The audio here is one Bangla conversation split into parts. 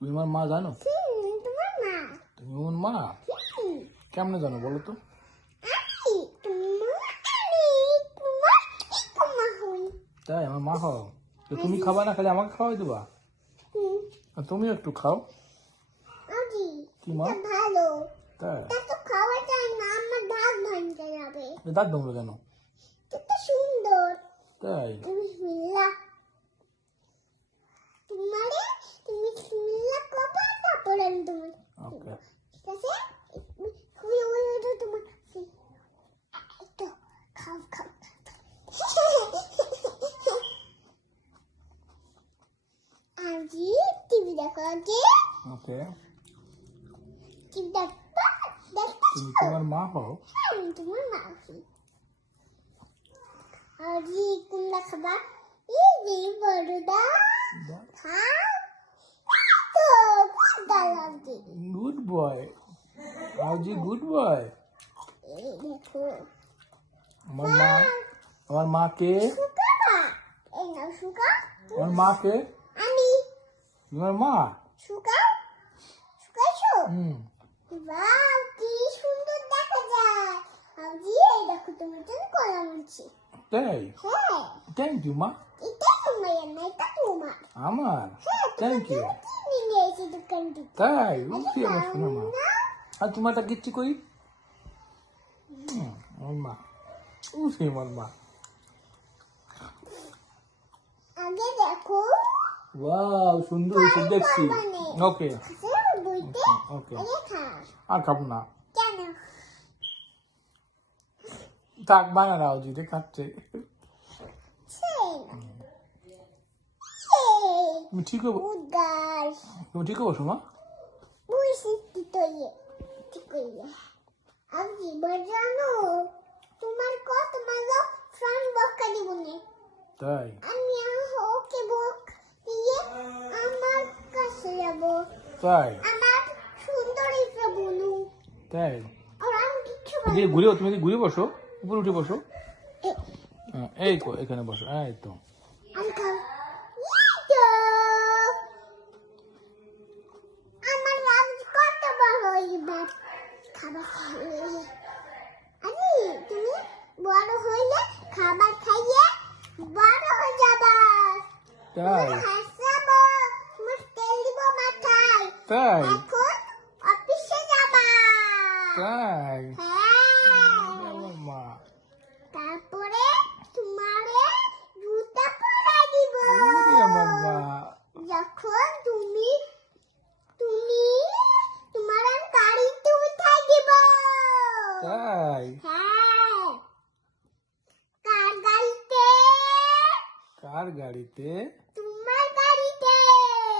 তুমি আমার মা জানো? তোমার মা। তুমি আমার মা কেমনে জানো বলো তো? তাই আমার মা হও তো তুমি খাবা না, খালি আমাকে খাওয়াই দেবা? আর তুমিও একটু খাও। কি মা? ভালো। তাই তো খাওয়া যায় না, আমার দাঁত ভাঙতে যাবে। দাঁত ভাঙলো কেন? কত সুন্দর। তাই বিসমিল্লাহ। তুমি বিসমিল্লাহ করবে, তারপরে আমি তোমার ওকে ঠিক আছে? ওই তোমার একটু খাও খাও। আজি টিভি দেখো আগে। ওকে টিভি দেখো। তুমি তোমার মা হও? আমি তোমার মা আছি। আজি কুমড়া খাবা? এই যে বড়দা খাও তো কুমড়া লাগে। গুড বয় আউজি, গুড বয়। এই দেখো আমার মাকে শুকাবা। এই নাও শুকা। আমার মাকে আমি তোমার মা শুকাইছো? হুম বাহ, কি সুন্দর দেখা যায়। আজি এই দেখো তোমার জন্য কলা আনছি। তাই হ্যাঁ, থ্যাংক ইউ মা। এটা তোমার না, এটা তোমার। আমার হ্যাঁ, থ্যাংক ইউ। কিনে নিয়ে এসে দোকান থেকে। তাই উঠি আমার শোনো মা। আর তোমারটা কিচ্ছু করি আমার মা উঠি আমার মা। আগে দেখো। ওয়াও সুন্দর হয়েছে দেখছি। ওকে বইতে ওকে আগে খা। আর খাবো না, কেন? থাক বানা রাও যদি খাচ্ছে। তুমি ঠিক হবো, উদাস তুমি ঠিক হবো মা। বুঝছি তো ইয়ে ঠিক ইয়ে। আমি বাজানো তোমার ফ্রেন্ড বকা দিব না। তাই আমি ওকে বক দিয়ে আমার কাছে যাব। তাই আমার সুন্দরী বলু। তাই আর আমি কিছু এদিকে ঘুরে, তুমি এদিকে ঘুরে বসো, উপরে উঠে বসো। হ্যাঁ, এই তো এখানে বসো, এই তো। আমি খাও। এই তো আমার রাজ কত বড় এবার খাবার খাইয়ে। আরে তুমি বড় হইলে খাবার খাইয়ে বড় হয়ে যাবা। তাই হাসাবো, তোমার তেল দিব মাথায়। তাই এখন অফিসে যাবা। তাই হ্যাঁ, আমার মা। তারপরে তোমারে জুতা পরাই দিব। ওরে আমার মা। যখন তুমি তোমার গাড়িতে উঠাই দিব। তাই হ্যাঁ, কার গাড়িতে? কার গাড়িতে? তোমার গাড়িতে।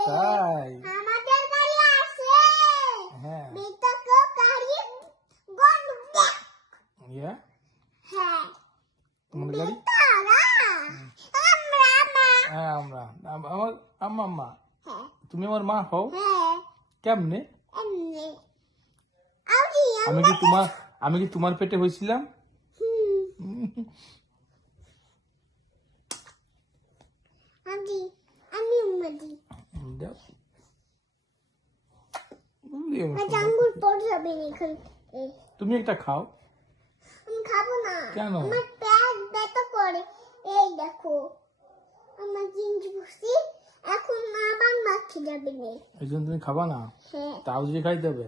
তাই আমাদের গাড়ি আছে। হ্যাঁ বেটাকে গাড়ি গন্ধ। ইয়া হ্যাঁ, তোমার গাড়ি? তারা আমরা হ্যাঁ আমরা আমার আমার মা। হ্যাঁ তুমি আমার মা হও হ্যাঁ কেমনে? এমনি আমি কি তোমার পেটে হয়েছিলাম? আমি উম্মাদি দাও। ওরে আমার সোনা। আঙ্গুর পড়ে যাবে এখন। তুমি একটা খাও। আমি খাবো না। কেন? আমার পেট ব্যথা করে। এই দেখো আমার জিঞ্জি বসছি, এখন আবার মাখি যাবে না। এই জন্য তুমি খাবা না? হ্যাঁ, তাও যে খাইতে হবে।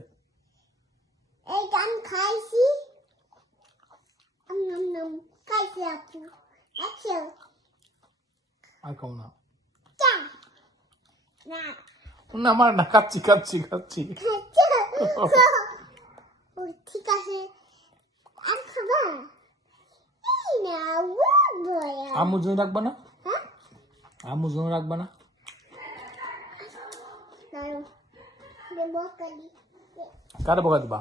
এই গান খাইছি। খাইছি আপু। আচ্ছা আর খাও না। চা না না আমার না, খাচ্ছি খাচ্ছি খাচ্ছি। খাচ্ছো? ও ঠিক আছে, আর খাবা? এই না বয়া। আম্মুর জন্য রাখবা না? হ্যাঁ, আম্মুর জন্য রাখবা না? দাঁড়াও, দেবো কালি। কারে বকা দিবা?